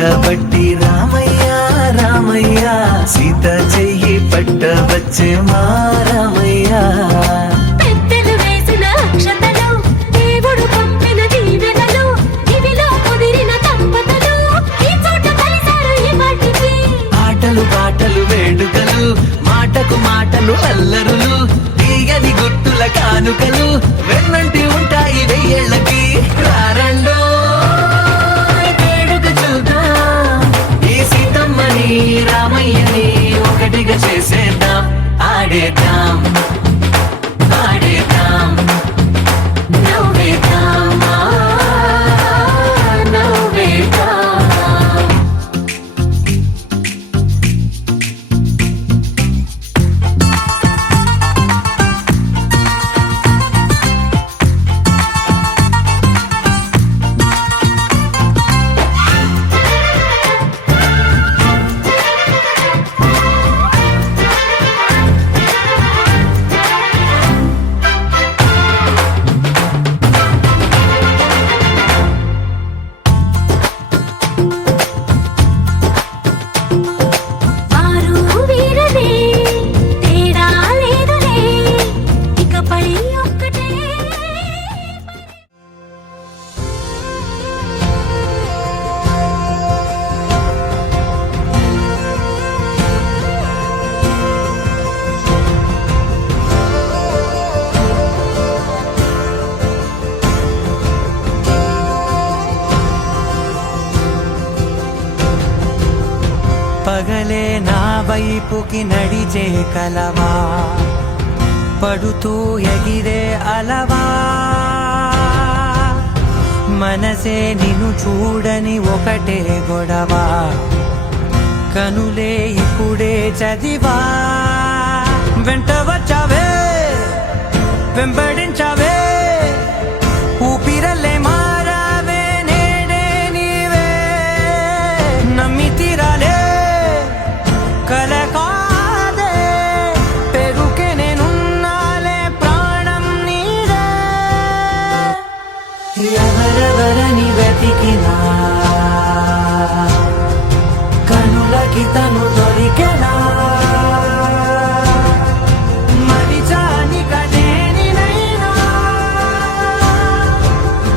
పట్టబట్టి రామయ్య రామయ్య సీత చెయ్యి పట్టవచ్చే మా రామయ్య. పెద్దలు వేసిన అక్షతలు దేవుడు పంపిన దీవెనలు ఇవిలో కుదిరిన దంపతులు ఈ చోట కలిసారు ఈ వాటికి. ఆటలు పాటలు వేడుకలు మాటకు మాటలు అల్లరులు తీయని గుర్తుల కానుకలు వెన్నంటి ఉంటాయి వెయ్యేళ్ళకి. రారండో వేడుక చూద్దాం ఈ సీతమ్మని రామయ్యని ఒకటిగా చేసేద్దాం. ఆడేద్దాం ఆడేద్దాం నవ్వేద్దాం నవ్వేద్దాం. పగలే నా వైపుకి నడిచే కలవా పడుతూ ఎగిరే అలవా మనసే నిన్ను చూడని ఒకటే గొడవ కనులే ఇప్పుడే చదివా వెంట వచ్చావే వెంబడించావే ఊపిరలే మారావే నేడే నీవే నమ్మి తీరాలే కలకాదే పెరుకే నేనున్నాలే ప్రాణం నీదే. ఎవరెవరని వెతికినా కనులకి తను దొరికెనా మరిచాని కనేనినైనా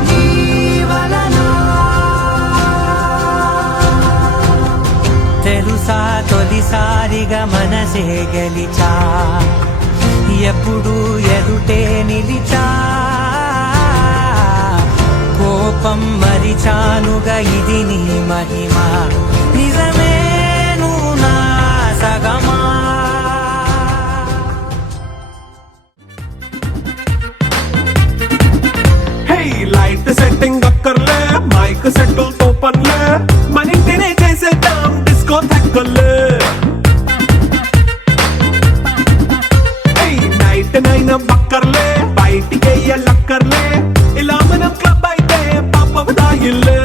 నీ వలన తెలుసా తొలిసారిగా మనసే గెలిచా ఎప్పుడు ఎదుటే నిలిచా కోపం మరిచానుగా ఇది నీ మహిమ నిజమే నువ్వు నా సగమా. లైట్ సెట్టింగ్ అక్కర్లే మైక్ సెట్టులతో పర్లే మన ఇంటినే చేసేద్దాం డిస్కో తక్కర్లే. నైట్ నైన్ బక్కర్లే బయటికి వెయ్యలక్కర్లే ఇలా మనం క్లబ్ అయితే పాపం దాయిల్లే.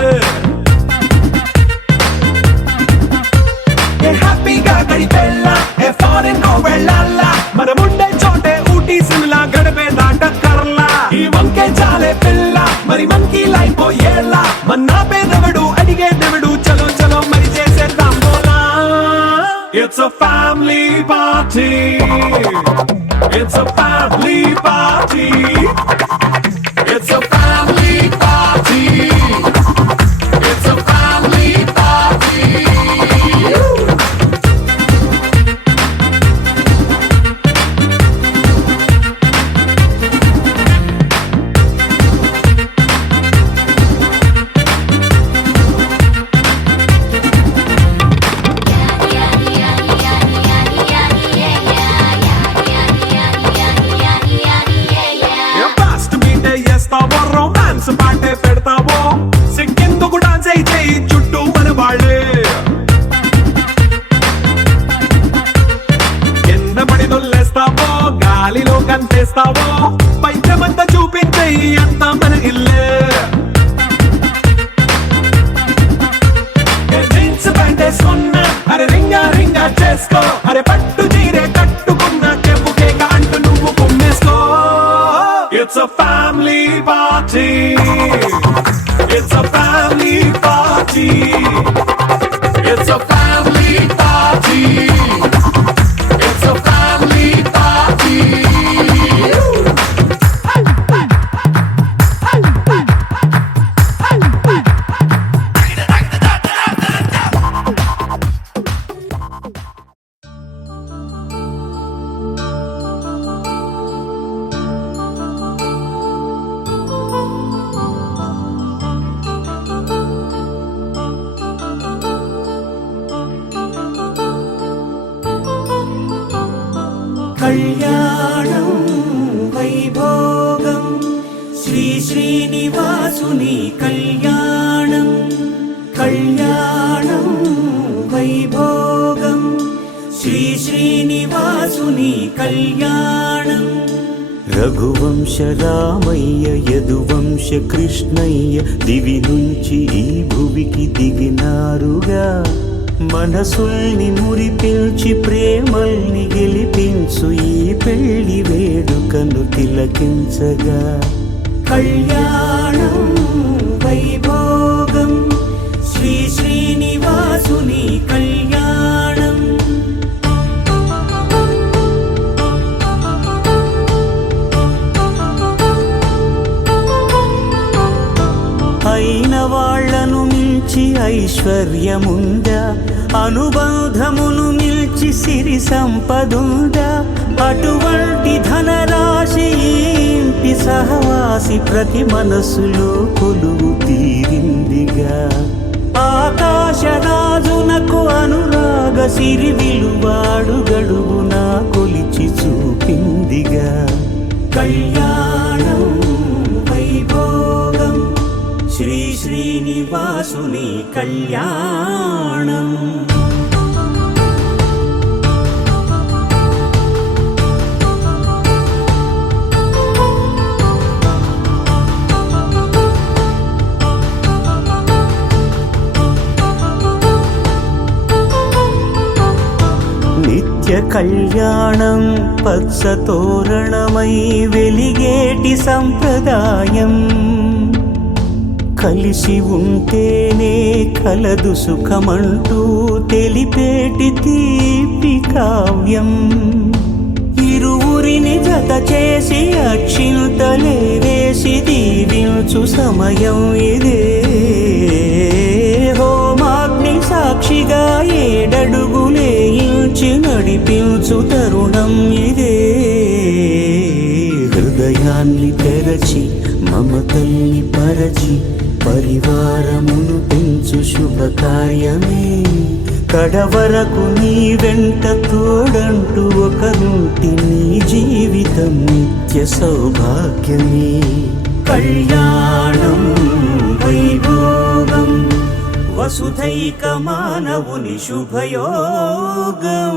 హ్యాపీగా గడిపెళ్ళ ఏ ఫారెన్ నో వెళ్ళాల మనముండే చోటే ఊటీ సిమ్లా గడిపే దాటక్కర్లా. ఈ వంకే చాలే పిల్ల మరి మనకి లైఫ్ ఏళ్ళ మన్నా పేదవడు అడిగే దేవుడు చలో చలో మరి చేసేద్దాం బోలా. It's a family party. It's a family party. It's a family party. It's a family party. Romance పాటే పెడతావో సిగ్గెందుకు డాన్స్ అయితే చుట్టూ మన వాళ్ళే కింద పడి దొల్లేస్తావో గాలిలో కంటేస్తావో పైచమంతా చూపించే అంతా మన ఇల్లే. జీన్స్ ప్యాంటేసుకున్నా అరే రింగా రింగా చేసుకో అరే పట్టు చీరే కట్టుకున్న చెప్పుకే అంటూ నువ్వు కుమ్మేసుకో. It's a family party. It's a family party. కళ్యాణం వైభోగం శ్రీ శ్రీనివాసుని కళ్యాణం కళ్యాణం వైభోగం శ్రీ శ్రీనివాసుని కళ్యాణం రఘువంశ రామయ్య యదువంశ కృష్ణయ్య దివి నుంచి ఈ భువికి దిగినారుగా మనసుల్ని మురిపించి ప్రేమల్ని గెలిపించు ఈ పెళ్లి వేడుకను తిలకించగా కళ్యాణం వైభోగం శ్రీ శ్రీనివాసుని కళ్యాణం అయిన వాళ్లను మించి ఐశ్వర్యముందా అనుబంధమును మిల్చి సిరి సంపదుందా అటువంటి ధనరాశి ఇంటి సహవాసి ప్రతి మనసులో కొలువు తీరిందిగా ఆకాశరాజునకు అనురాగ సిరి విలువాడు గడుగునా కొలిచి చూపిందిగా కళ్యాణం వైభోగం శ్రీ శ్రీనివాసుని కళ్యాణం నిత్య కళ్యాణం పచ్చ తోరణమై వెలిగేటి సంప్రదాయం కలిసి ఉంటేనే కలదు సుఖమంటూ తెలిపేటి తీపి కావ్యం ఇరువురిని జత చేసి అక్షింతలే వేసి దీవించు సమయం ఇదే హోమాగ్ని సాక్షిగా ఏడడుగులే ఇంచి నడిపించు తరుణం ఇదే హృదయాన్ని తెరచి మమతల్ని పరచి పరివారమును పెంచు శుభకార్యమే కడవరకు నీ వెంట తోడంటూ ఒకరుంటి నీ జీవితం నిత్య సౌభాగ్యమే కళ్యాణం వైభోగం వసుధైక మానవుని శుభయోగం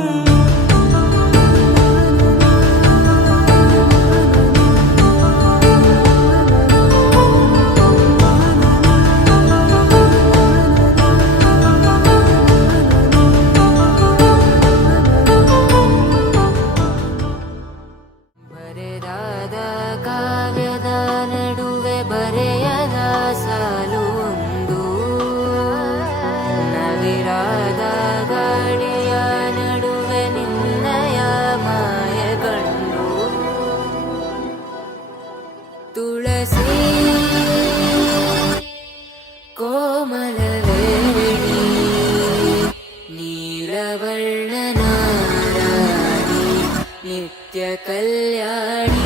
కళ్యాణి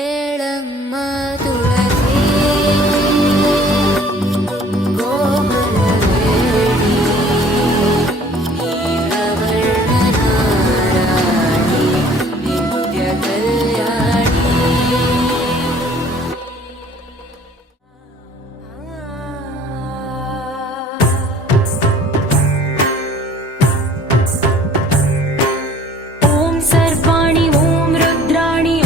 ఏళమ్మ తులసి కోమలవేణి నీలవర్ణ నారాణి నిత్య కళ్యాణి सर्वाणि ॐ रुद्राणि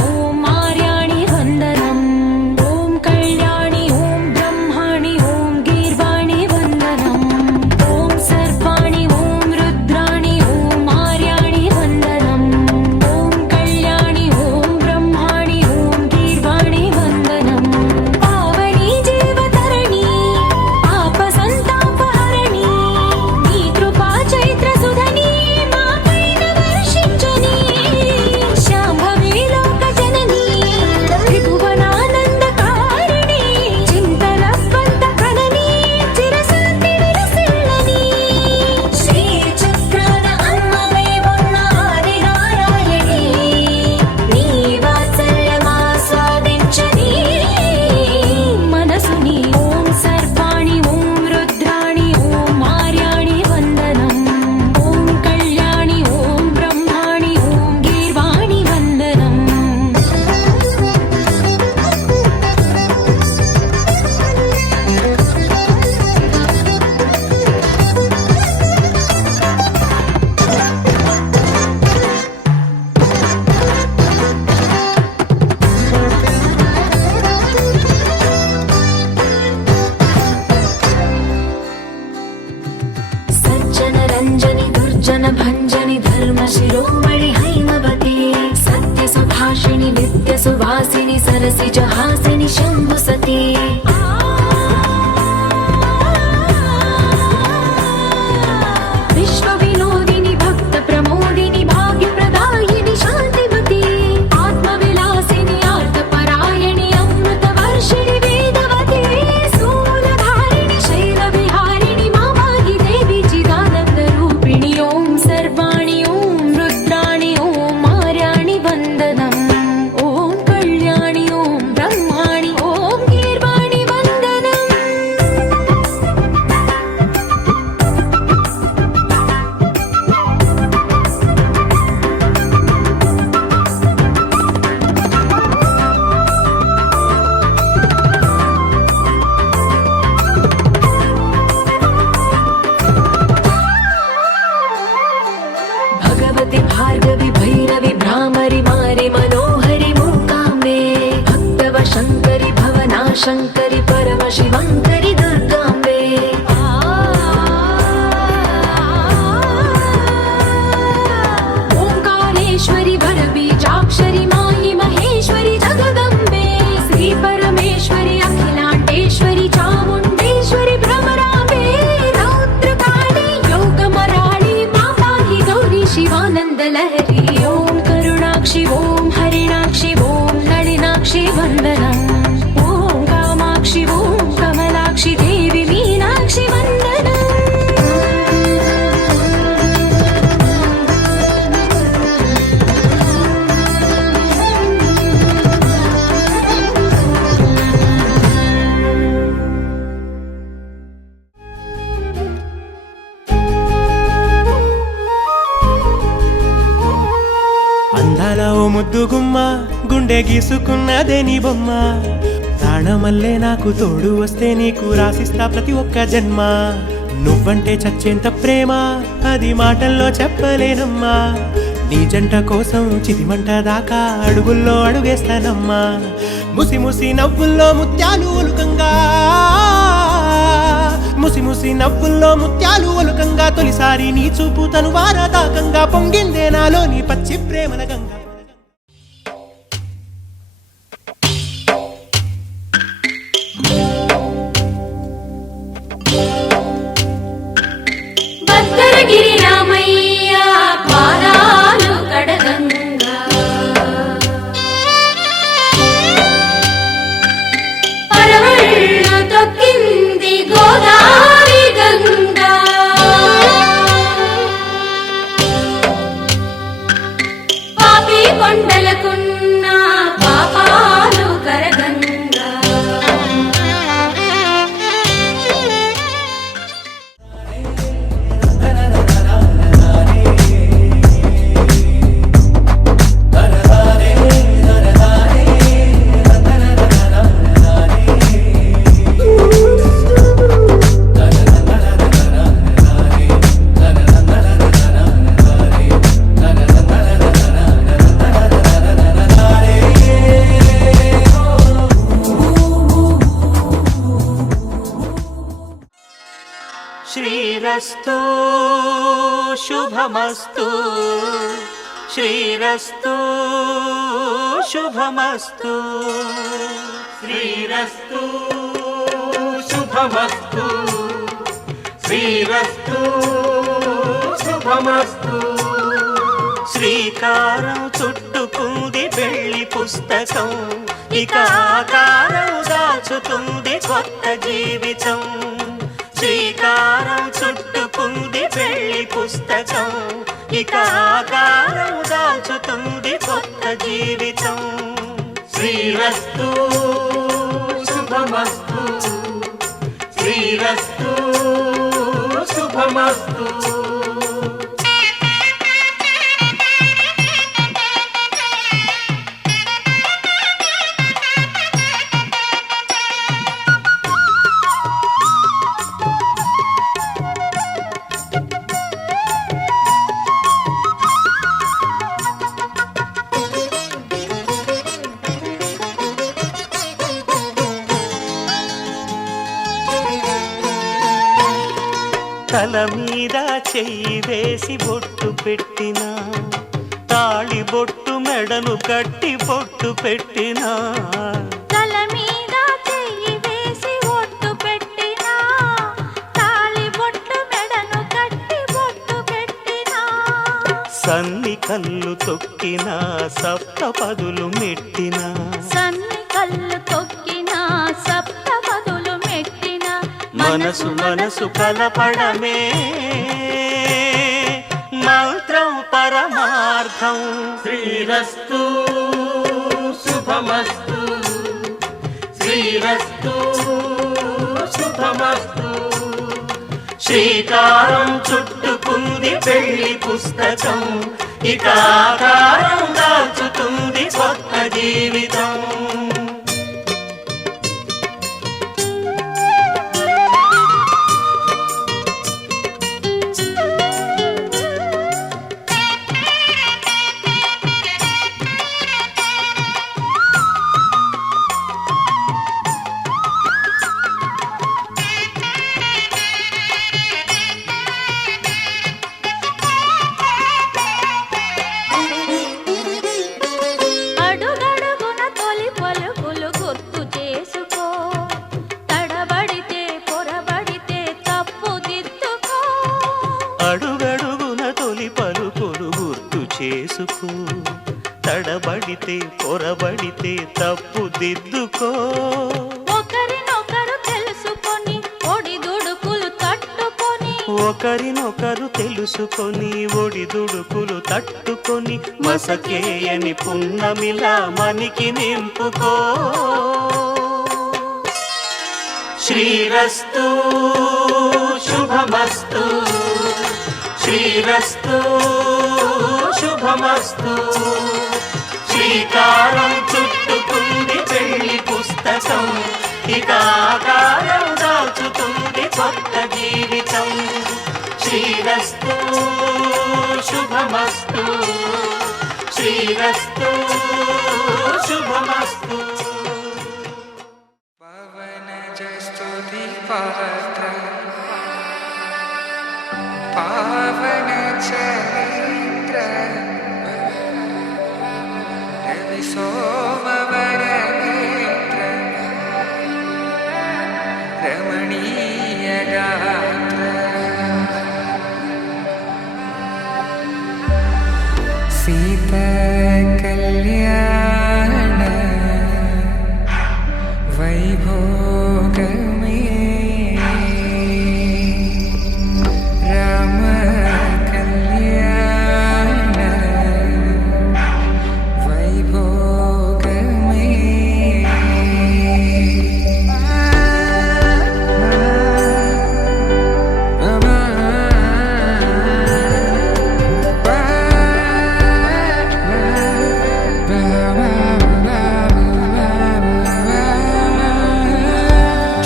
भञ्जन भञ्जनि धर्म शिरोमणि हैमवती सत्य सुभाषिणि नित्य सुवासिनि सरसि जहासिनि शम्भुसती विश्व विनोदिनि भक्त प्रमोदिनि भाग्य प्रदायिनि शान्तिवती आत्मविलासिनि आर्तपरायणि अमृत वर्षिणि वेदवती स्थूलधारिणि शैलविहारिणि मामाहि देवी चिदानन्द रूपिणि ॐ सर्वाणि ॐ रुद्राणि ॐ आर्याणि वन्दनम् ॐ कल्याणि ॐ ब्रह्माणि ॐ गीर्वाणि वन्दनम् भगवति भार्गवि भैरवि भ्रामरि मारि मनोहरि मूकाम्बे भक्तव शङ्करि भवना शङ्करि परम शिवङ्करि दुर्गाम्बे ओङ्कारेश्वरि वरबीजाक्षरि मायि महेश्वरि जगदम्बे श्री परमेश्वरि अखिलाण्डेश्वरि चामुण्डेश्वरि भ्रमराम्बे रौद्रकाली योगमराळि माताहि गौरी शिवानन्दलहरी ॐ करुणाक्षि ॐ हरिणाक्षि ॐ नलिनाक्षि वन्दनम् ॐ कामाक्षि ॐ कमलाक्षि देवी मीनाक्षि वन्दनम् అందాల ఓ ముద్దు గుమ్మ గుండె గీసుకున్నదే నీ బొమ్మ ప్రాణమల్లే నాకు తోడు వస్తే నీకు రాసిస్తా ప్రతి ఒక్క జన్మ నువ్వంటే చచ్చేంత ప్రేమ అది మాటల్లో చెప్పలేనమ్మా నీ జంట కోసం చితిమంట దాకా అడుగుల్లో అడుగేస్తానమ్మా ముసి ముసి నవ్వుల్లో ముత్యాలు ఒలుకంగా ముసి ముసి నవ్వుల్లో ముత్యాలు ఒలుకంగా తొలిసారి నీ చూపు తను వారదాకంగా పొంగిందే నాలో నీ పచ్చి ప్రేమల గంగ భద్రగిరి రామయ్య పాదాలు కడగంగా పరవళ్ళు తొక్కింది గోదావరి గంగా పాపి కొండలకున్న పాపాలు కరగంగా శ్రీరస్తు శుభమస్తు శ్రీరస్తు శుభమస్తు శ్రీరస్తు శుభమస్తు శ్రీరస్తు శుభమస్తు శ్రీకారం చుట్టుకుంది పెళ్లి పుస్తకం ఇక ఆకారం దాచుతుంది కొత్త జీవితం శ్రీకారం చుట్టుకుంది పెళ్లి పుస్తకం ఇక ఆకారం దాచుతుంది కొత్త జీవితం శ్రీరస్తు శుభమస్తు శ్రీరస్తు శుభమస్తు తల మీద చెయ్యి వేసి బొట్టు పెట్టినా తాళి బొట్టు మెడను కట్టి బొట్టు పెట్టినా తల మీద చెయ్యి వేసి ఒట్టు పెట్టినా తాళి బొట్టు మెడను కట్టి బొట్టు పెట్టినా సన్ని కళ్ళు తొక్కినా సప్తపదులు మెట్టినా సన్ని కళ్ళు తొక్కినా సప్తపదులు మెట్టినా మనసు మనసు కలపడమే మంత్రం పరమార్థం శ్రీరస్తు శుభమస్తు శ్రీరస్తు శుభమస్తు శ్రీకారం చుట్టుకుంది పెళ్లి పుస్తకం ఇక ఆకారం దాల్చుతుంది కొత్త జీవితం అడుగడుగున తొలి పలుకులు గుర్తు చేసుకో తడబడితే పొరబడితే తప్పు దిద్దుకో అడుగడుగున తొలి పలుకులు గుర్తు చేసుకో తడబడితే పొరబడితే తప్పు దిద్దుకో ఒకరినొకరు తెలుసుకొని ఒడిదుడుకులు తట్టుకొని ఒకరినొకరు తెలుసుకొని ఒడిదుడుకులు తట్టుకొని మసకేయని పున్నమిలా మనికి నింపుకో శ్రీరస్తు శుభమస్తు శ్రీరస్తు శుభమస్తు శ్రీకారం చుట్టుకుంది పెళ్లి పుస్తకం ఇక ఆకారం దాల్చుతుంది కొత్త జీవితం శ్రీరస్తు శుభమస్తు శ్రీరస్తు శుభమస్తు पवनजस्तुति पात्र पावन चरित्र रवि सोमवर नेत्र रमणीय गात्र सीता कल्याण वैभोगमे राम कल्याण वैभोगमे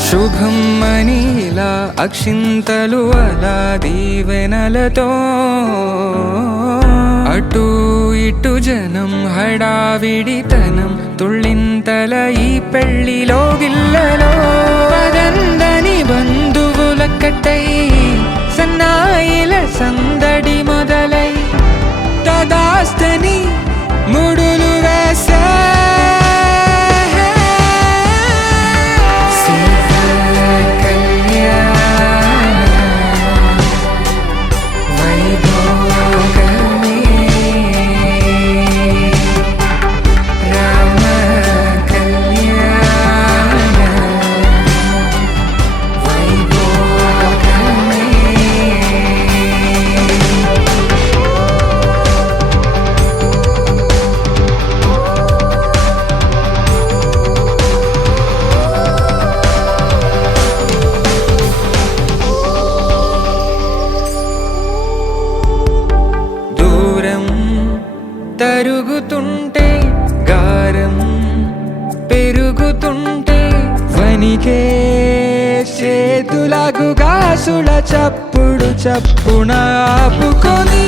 శుభం మనీలా అక్షింతలు అలా దీవెనలతో అటు ఇటు జనం హడావిడితనం తుళ్ళింతల ఈ పెళ్లిలో గిల్లలో పదందని బంధువుల కట్టై సన్నాయిల సందడి మొదలై తదాస్తని ముడులు వేసే తరుగుతుంటే గారం పెరుగుతుంటే వనికే చేతులకు గాసుల చప్పుడు చప్పున ఆపుకొని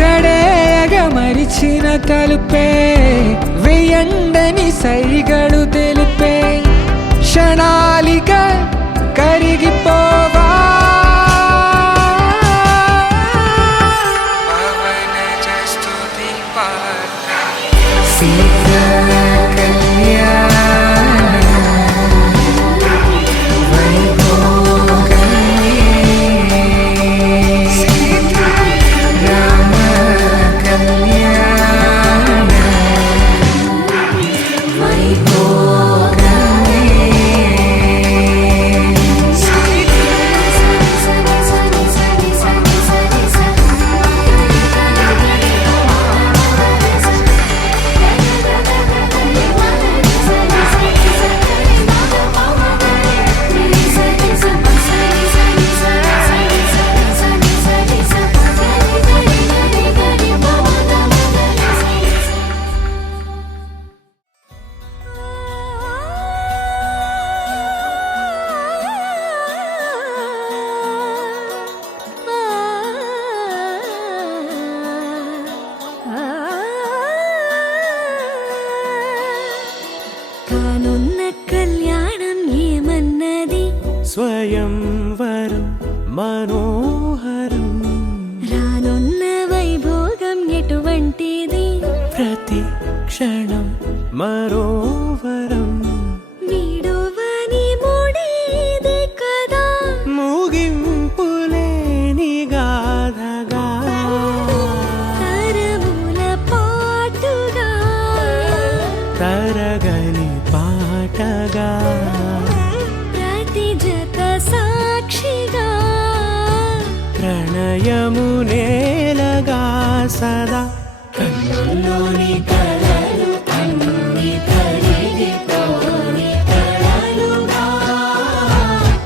గడేయగ మరిచిన తలుపే వెయ్యండని సైగడు తెలిపే క్షణాలిక కరిగిపోవా నేలగా సదా కన్నుల్లోని కలలు అన్ని కరిగిపోని కలలుగా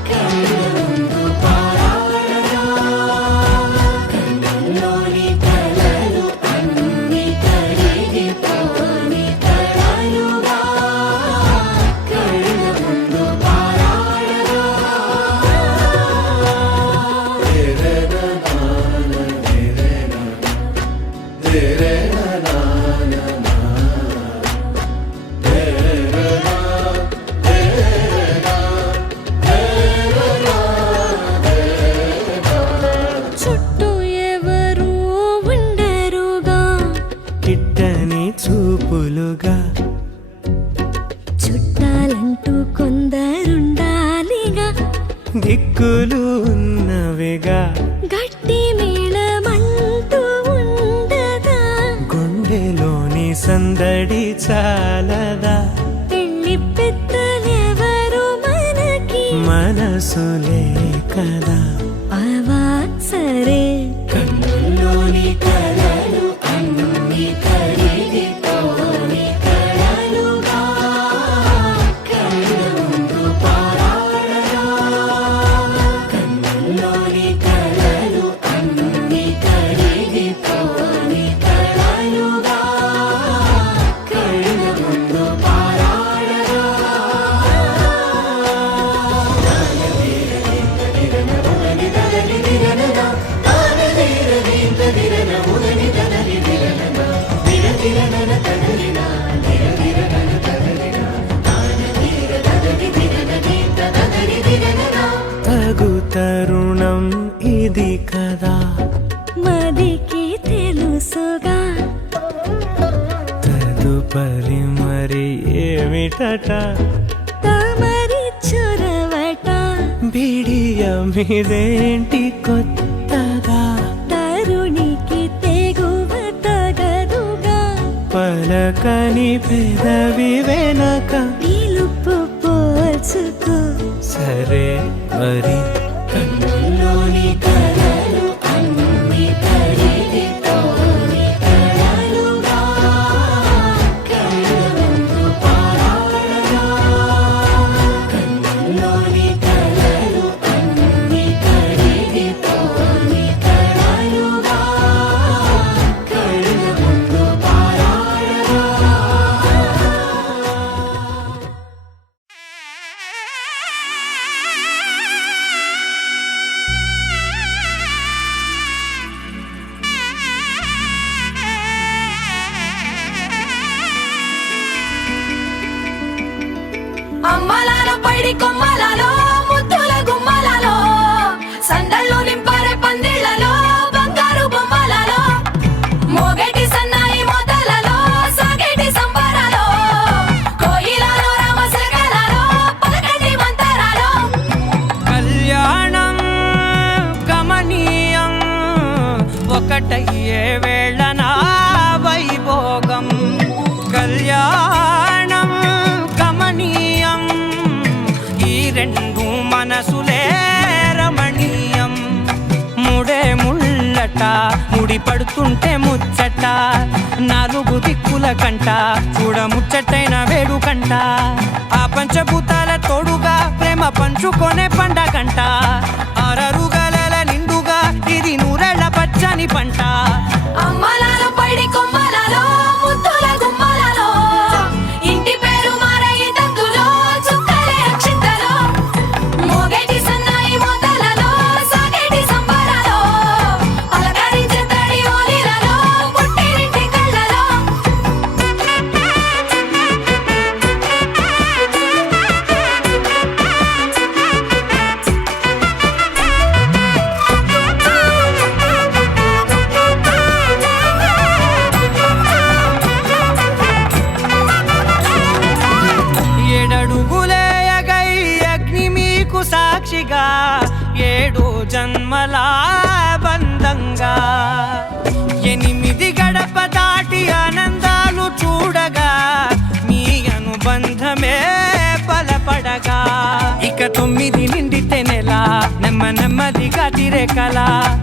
కళ్ళు ముందు పారాడగా కన్నుల్లోని కలలు అన్ని కరిగిపోని కలలుగా కళ్ళు ముందు పారాడగా చుట్టూ ఎవరు ఉండరుగా కిట్టని చూపులుగా చుట్టాలంటూ కొందరుండాలిగా దిక్కులు ఉన్నవిగా గట్టి మేళమంటూ ఉండగా గుండెలోని సందడి చాలదా పెళ్లి పెద్దలెవరు మనకి మనసులే కదా అవా సరే కన్నుల్లోని కలలు అన్ని కరిగిపోని కలలుగా కళ్ళు ముందు పారాడగా కన్నుల్లోని కలలు అన్ని కరిగిపోని కలలుగా కళ్ళు ముందు పారాడగా తగు తరుణం ఇది కదా మదికి తెలుసుగా తదుపరి మరి ఏమిటట తమరి చొరవట బిడియమిదేంటి కొత్తగా తరుణికి తెగువ తగదుగా పలకని పెదవి వెనక పిలుపు పోల్చుకో సరే మరి కన్నుల్లోని కలలు అన్ని కరిగిపోని కలలుగా కళ్ళు ముందు పారాడగా కన్నుల్లోని కలలు అన్ని కరిగిపోని కలలుగా కళ్ళు ముందు పారాడగా అమ్మలాల పైడి కొమ్మలలో ముద్దుల గుమ్మలలో సందళ్ళు నింపారే పందిళ్లలో బంగారు బొమ్మలలో మోగేటి సన్నాయి మోతలలో సాగేటి సంబరాలో కోయిలలో రామశకలలో పలకటి మంతరాలో కళ్యాణం గమనీయం ఒకటయ్యే వేళ నా వైభోగం కళ్యాణం గమనీయం ఈ రెండు మనసులే రమణీయం ముడే ముళ్ళట ముడి పడుతుంటే ముచ్చట నాలుగు దిక్కుల కంట చూడ ముచ్చటైన వేడుకంట ఆ పంచభూతాల తోడుగా ప్రేమ పంచుకొనే పండగంట అరరుగలల నిండుగా ఇది నూరెళ్ళ పచ్చని పంట అమ్మలాల పైడి కొమ్మలలో ముద్దుల గుమ్మలలో ఇంటి పేరు మారయి తందులో చుక్కలే అక్షింతలో మోగేటి సన్నాయి మోతలలో సాగేటి సంబరాలో పలకరించే తడి ఓలిలలో పుట్టినింటి కళ్ళలో ఏడడుగులేయగై అగ్ని మీకు సాక్షిగా ఏడు జన్మల బంధంగా 8 గడప దాటి ఆనందాలు చూడగా మీ అనుబంధమే బలపడగా ఇక 9 నిండితే నెల నెమ్మ నెమ్మదిగా తిరే కల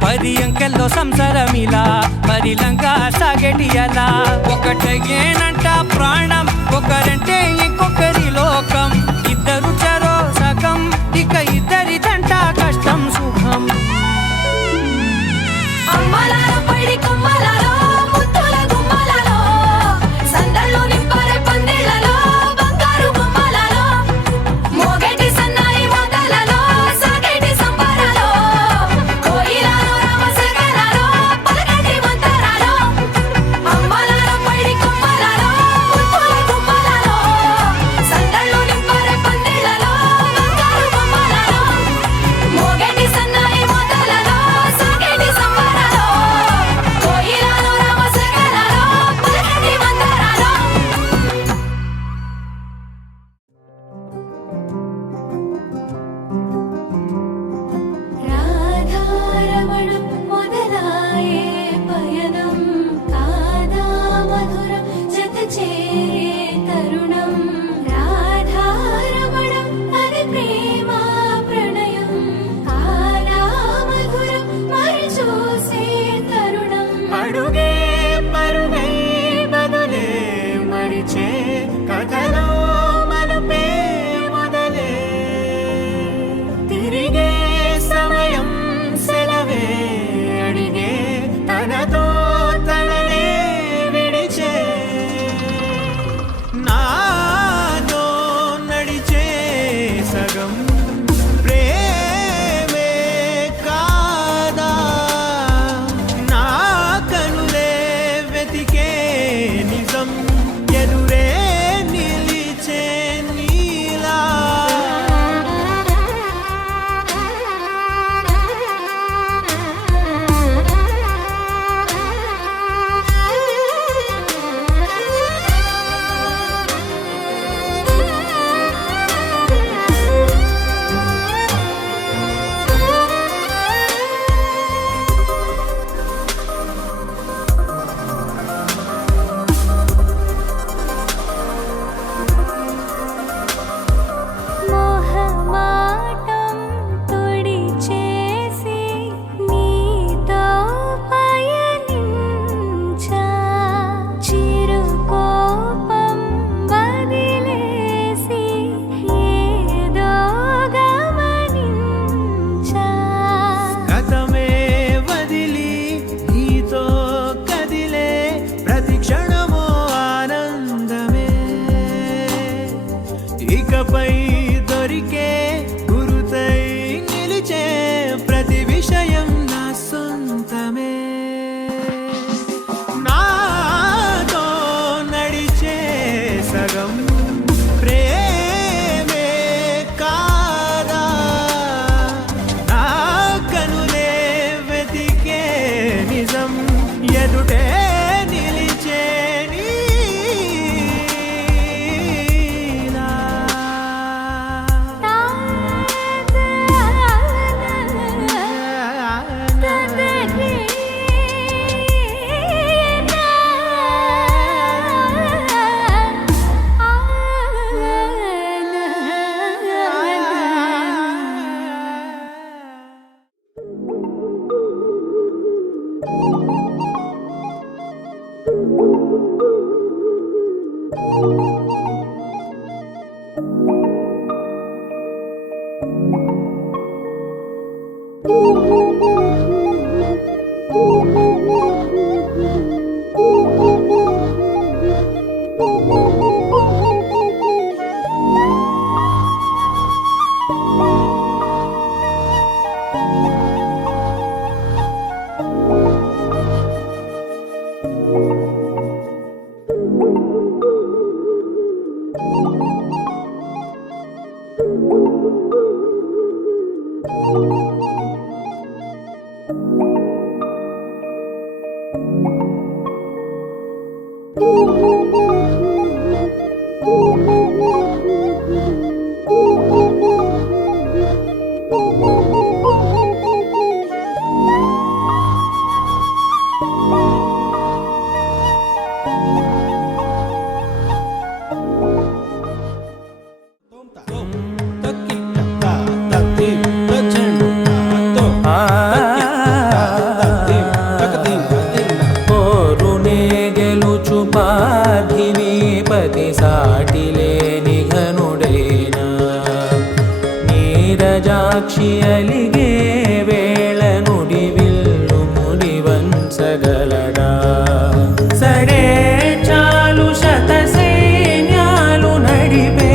10 అంకెల్లో సంసారమిలా 10 లంగా సాగేటి అలా ఒకటేనంట ప్రాణం ఒకరంటే ఇంకొకరి లోకం ఇద్దరు చరో సగం ఇక ఇద్దరిదంట కష్టం సుఖం అమ్మలాలో పడి కొమ్మలాలో ముత్తుల గుమ్మలాలో సందళ్ళు నింపరే పందిళ్ళలో బంగారు గుమ్మలాలో మోగేటి సన్నాయి మోతలలో సాగేటి సంబరాలో కోయిలాలో రామశేఖరాలో పలకేటి మంతరాలో అమ్మలాలో పడి కొమ్మలాలో ముత్తుల గుమ్మలాలో సందళ్ళు నింపరే పందిళ్ళలో బంగారు గుమ్మలాలో మోగేటి సన్నాయి మోతలలో సాగేటి సంబరాలో కోయిలాలో రామశేఖరాలో పలకేటి మంతరాలో రాధారమణం మొదలాయే పయనం కాదా మధురం జత చేరే తరుణం రాధారమణం అది ప్రేమ ప్రణయం కాదా మధురం మరి చూసే తరుణం అడుగే పరుగే బదులే మరిచే కథలో మనపే మొదలే తిరిగే సమయం సెలవే అడిగే తనతో తననే విడిచే నాతో నడిచే సగం ప్రేమే కాదా నా కనులే వెతికే నిజం ఎదురే నిలిచే నీలా మొహమాటం తొడి చేసి నీతో పయనించా చిరుకోపం వదిలేసి ఏదో గమనించా గతమే వదిలి నీతో కదిలే ప్రతి క్షణమో ఆనందమే ఇకపై దొరికే గురుతై నిలిచే ప్రతి విషయం నా సొంతమే నాతో నడిచే సగం ప్రేమే కాదా నా కనులే వెతికే నిజం ఎదుటే నిలిచే నీలా భరించగలడా సరే చాలు శత సైన్యాలు నడిపే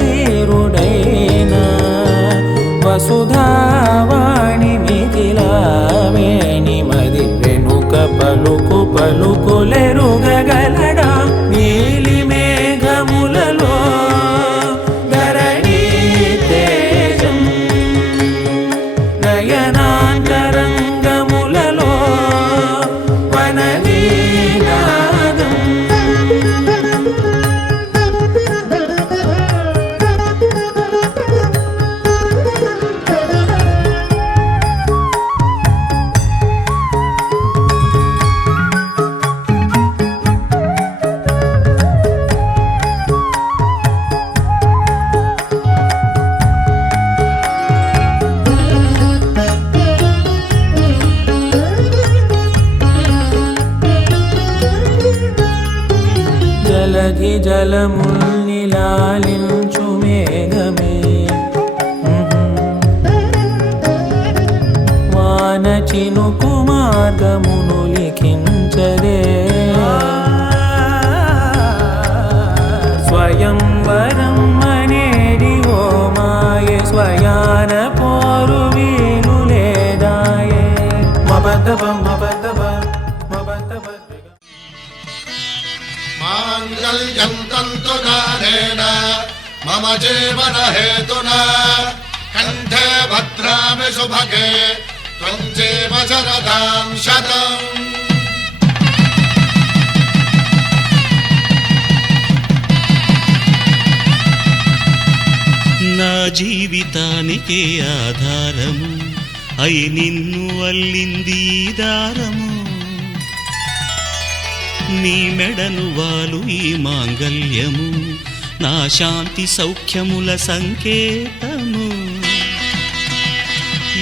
ధీరుడైనా వసుధావాణి మిథిలావేణి మది వెనుక పలుకు పలుకులెరుగగలడా నీలి మేఘములలో ధరణి తేజం నయనాంతరంగములలో వననీనాదం జలధి జలముల్ని లాలించు మేఘమే వాన చినుకు మార్గమును లిఖించదే స్వయంవరం అనేడి ఓ మాయే స్వయాన పోరు వీలు లేదాయే మబద్దబ మబద్దబ మబద్దబ మాంగళ్యం తంతునానేన మమ జీవన హేతునా కంఠే భద్రామి శుభగే త్వం జీవ శరదాం శతం. నా జీవితానికే ఆధారము అయి నిన్ను అల్లింది ఈ దారము నీ మెడను వాలు ఈ మాంగల్యము నా శాంతి సౌఖ్యముల సంకేతము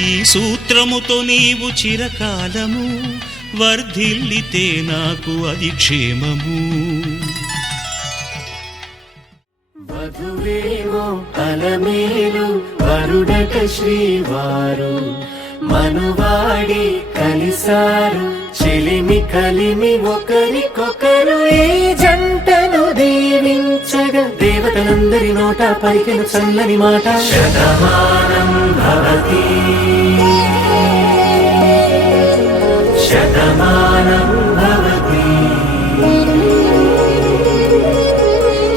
ఈ సూత్రముతో నీవు చిరకాలము వర్ధిల్లితే నాకు అది క్షేమము వధువేమో అలమేలు వరుడట శ్రీవారు మనువాడి కలిసారు చెలిమి కలిమి ఒకరికొకరు ఈ జంటను దీవించగా దేవతలందరి నోట పలికిన చల్లని మాట శతమానం భవతి శతమానం భవతి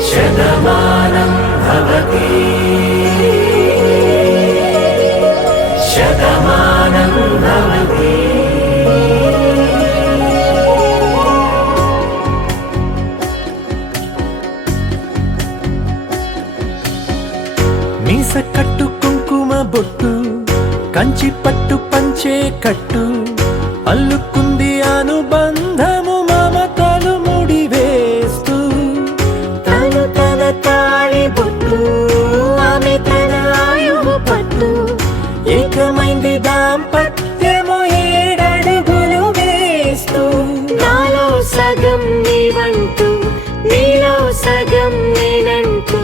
శతమానం భవతి శతమానం భవతి. మీస కట్టు కుంకుమ బొట్టు కంచి పట్టు పంచే కట్టు అల్లుకుంది అనుబంధము మమతలు ముడివేస్తూ తను తన తాళి బొట్టు ఆమె తన ఆయువు పట్టు ఏకమైంది దాంపత్యము ఏడడుగులు వేస్తూ నాలో సగం నీవంటూ నీలో సగం నేనంటూ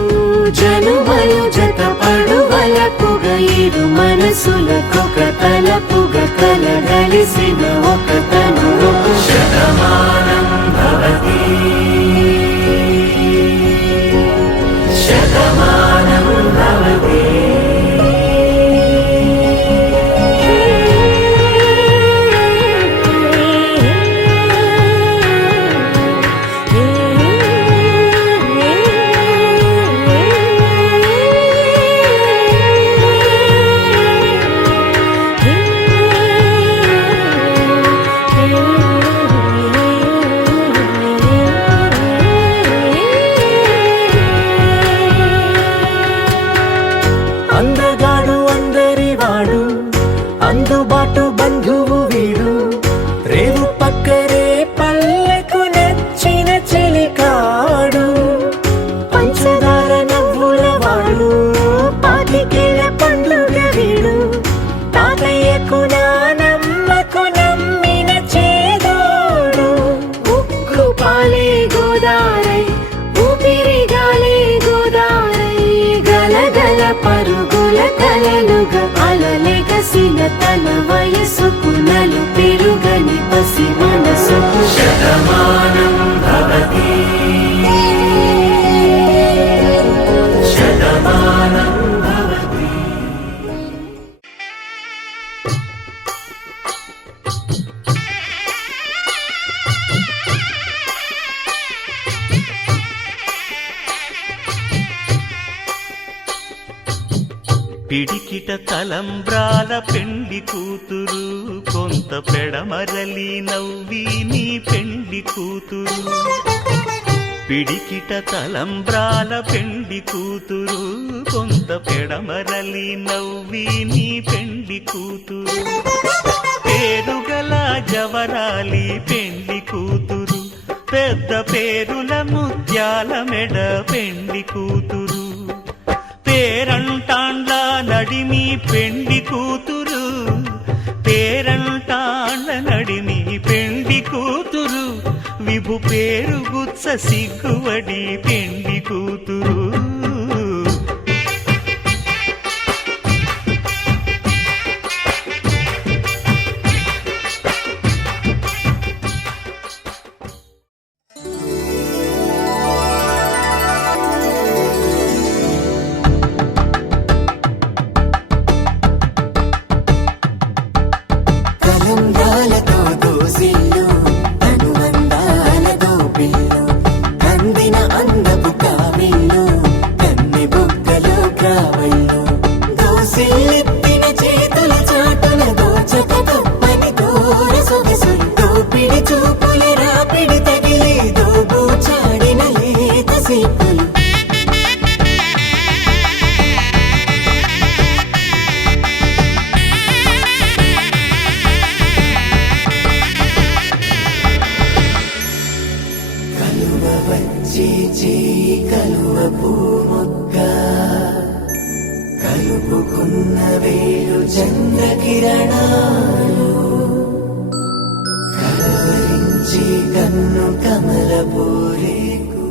జనుమలు జతపడువలపుగ ఇరు మనసులకొక తలపుగ కలగలిసిన ఒక తను శతమానం భవతి శతమానం భవతి. అందగాడు అందరి వాడు అందుబాటు బంధువు వీడు రేవు పక్కరే పల్లెకు నచ్చిన చెలికాడు పంచదార నవ్వుల వాడు పాతికేల పండుగ వీడు తాతయ్యకు నానమ్మకు నమ్మిన చేదోడు ఉక్కు పాలే గోదారై ఊపిరిగాలే గోదారై గలగల పరుగుల కలలుగా అలలెగసిన తన వయసుకు నలు పెరుగ చల్లని పసి మనసు శతమానం భవతి శతమానం భవతి పిడికిట తలంబ్రాల పెండ్లి కూతురు కొంత పెడమరలి నవ్వి నీ పెండ్లి కూతురు పిడికిట తలంబ్రాల పెండ్లి కూతురు కొంత పెడమరలి నవ్వి నీ పెండ్లి కూతురు పేరుగల జవరాలి పెండ్లి కూతురు పెద్ద పేరుల ముత్యాల మెడ పెండ్లి కూతురు పేరంటాండ్ల నడిమి పెండి కూతురు పేరంటాండ్ల నడిమి పెండి కూతురు విభు పేరు గుత్స సిగ్గువడి పెండి కూతురు కలంబ్రాలతో దోసిల్లు అనుబంధాలతో పిల్లు కందిన అందపు కావిల్లు కన్ని బుగ్గలు గ్రావళ్ళు దోసిల్లెత్తిన చేతుల చాటున దోచక తప్పని దూర సొగసులు దోపిడి చూపుల రాపిడి తగిలి దోబూచాడిన లేత సీపులు వచ్చి చేయి కలువ పూమొక్క కలుపుకున్న వేలు చంద్రకిరణాలు కలవరించి కన్ను కమల పూరేకు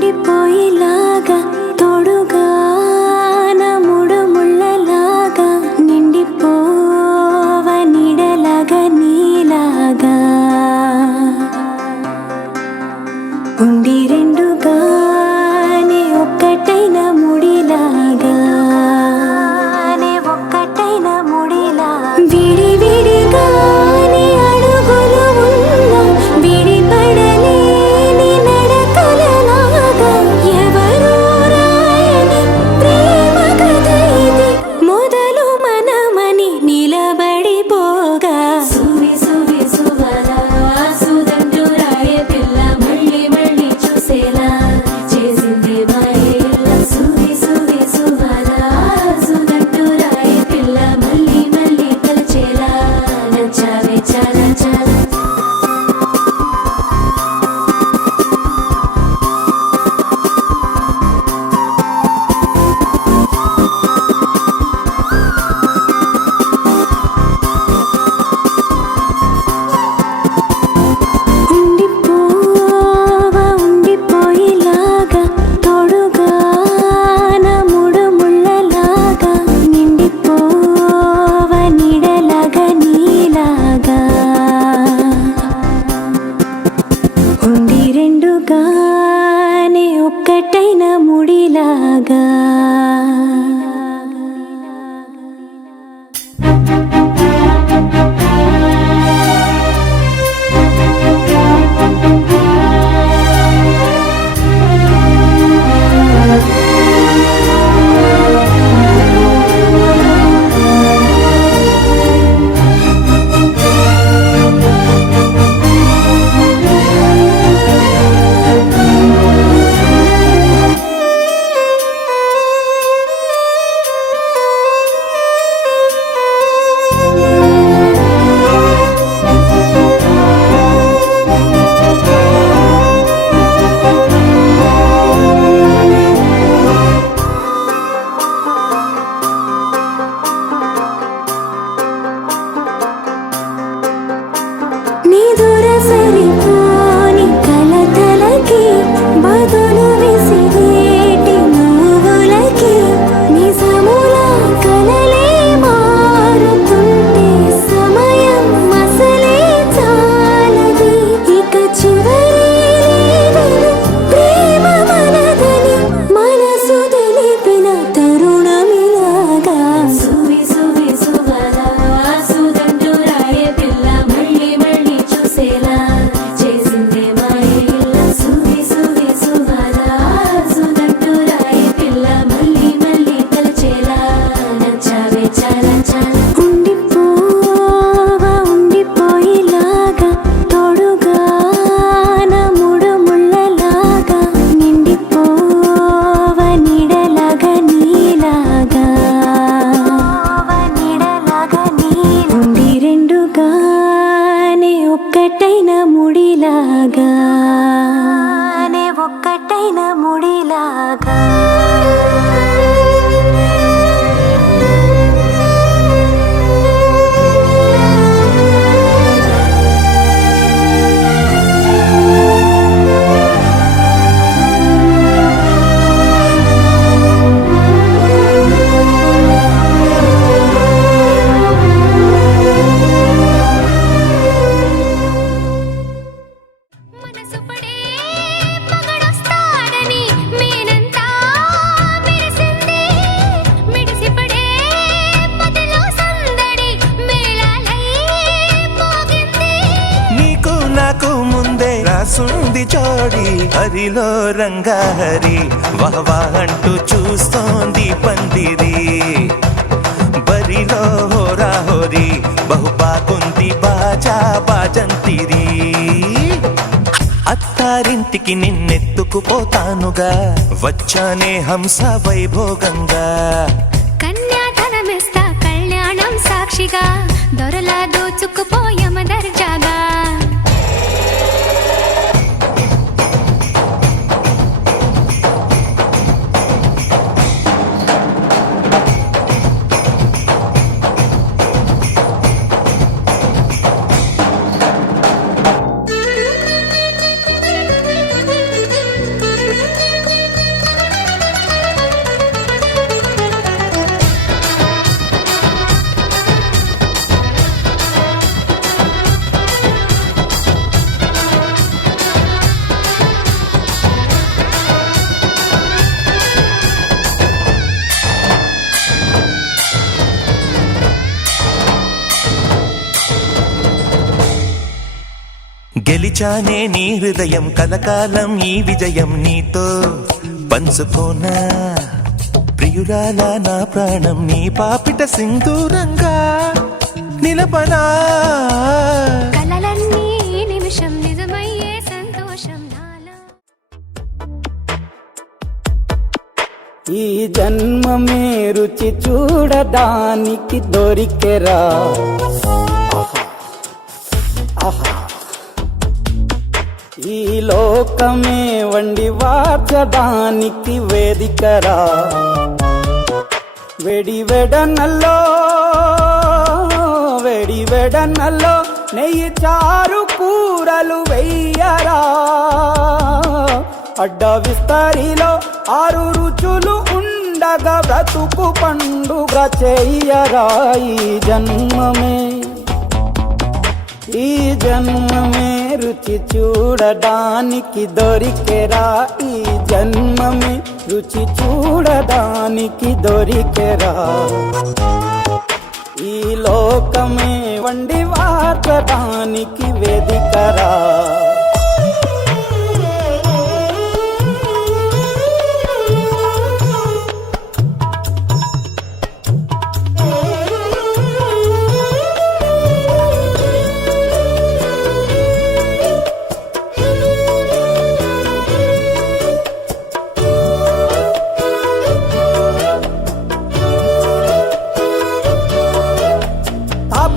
ఉండిపోయేలాగా తోడుగా నా మూడు ముళ్ళలాగా నిండిపోవ నీడలాగా నీలాగా ఉండి రెండుగానే ఒక్కటైన ముడిలాగా ఒక్కటైన ముడిలా విడి విడిగానే అడుగులు ఉన్నా విడిపడలేని నడకలలాగా ఎవరూ రాయని ప్రేమ కథ ఇది మొదలు మనమని నిలబడిపోగా సువి సువి సువలా సుదండు రాయ పిల్ల మళ్ళీ మళ్ళీ చూసేలా చేసింది మాయేలా సువి సువి సువలా సుదండు రాయ పిల్ల మళ్ళీ మళ్ళీ తలచేలా నచ్చావే చాలా చాలా ఉండిపోయేలాగా తోడుగా నా మూడు ముళ్ళలాగా నిండిపోవ నీడలాగా నీలాగా ఉండి రెండుగానే ఒక్కటైన ముడిలాగా రాసుంది జోడి హరిలో రంగాహరి వహవా అంటూ చూస్తోంది పందిరి బరిలో హోరా హోరి బహు బాగుంది బాజా బాజంతిరి అత్తారింటికి నిన్నెత్తుకుపోతానుగా వచ్చానే హంస వైభోగంగా కన్యాధనమిస్తా కళ్యాణం సాక్షిగా దొరలా దోచుకుపోయమ దర్జాగా గెలిచానే నీ హృదయం కలకాలం ఈ విజయం నీతో పంచుకోనా ప్రియురాల నా ప్రాణం నీ పాపిట సింధూరంగా నిలపనా కలలన్నీ నిమిషం నిజమయ్యే సంతోషం నాలో ఈ జన్మమే రుచి చూడడానికి దొరికెరా ఆహా ఈ లోకమే వండి వార్చడానికి వేదికరా వెడివెడనల్లో నెయ్యి చారు కూరలు వెయ్యరా అడ్డ విస్తరిలో 6 రుచులు ఉండగా బ్రతుకు పండుగ చెయ్యరా ఈ జన్మమే రుచి చూడడానికి దొరికెరా ఈ జన్మమే రుచి చూడడానికి దొరికెరా ఈ లోకమే వండి వార్చడానికి వేదికరా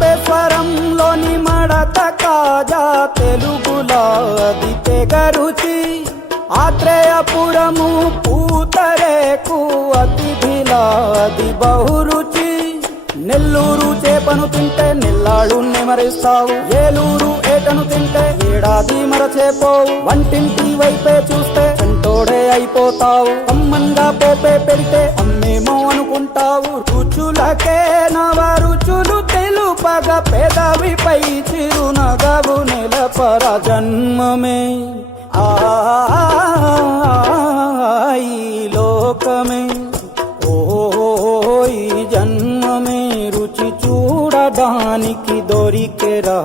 తాపేశ్వరంలోని మడత కాజా తెలుగులో అది తెగరుచి ఆత్రేయపురము పూతరేకు అతిథిలా అది బహురుచి నెల్లూరు చేపను తింటే నెల్లాళ్ళు నెమరిస్తావు ఏలూరు ఏటను తింటే ఏడాది మరచేపోవు వంటింటి వైపే చూస్తే చంటోడే అయిపోతావు అమ్మంగా పోపే పెడితే అమ్మేమో అనుకుంటావు రుచులకే నవ రుచులు తెలుపగ పెదవిపై చిరునగవు నిలపర జన్మమే ఈ లోకమే ఈ జన్మమే రుచి చూడడానికి దొరికెరా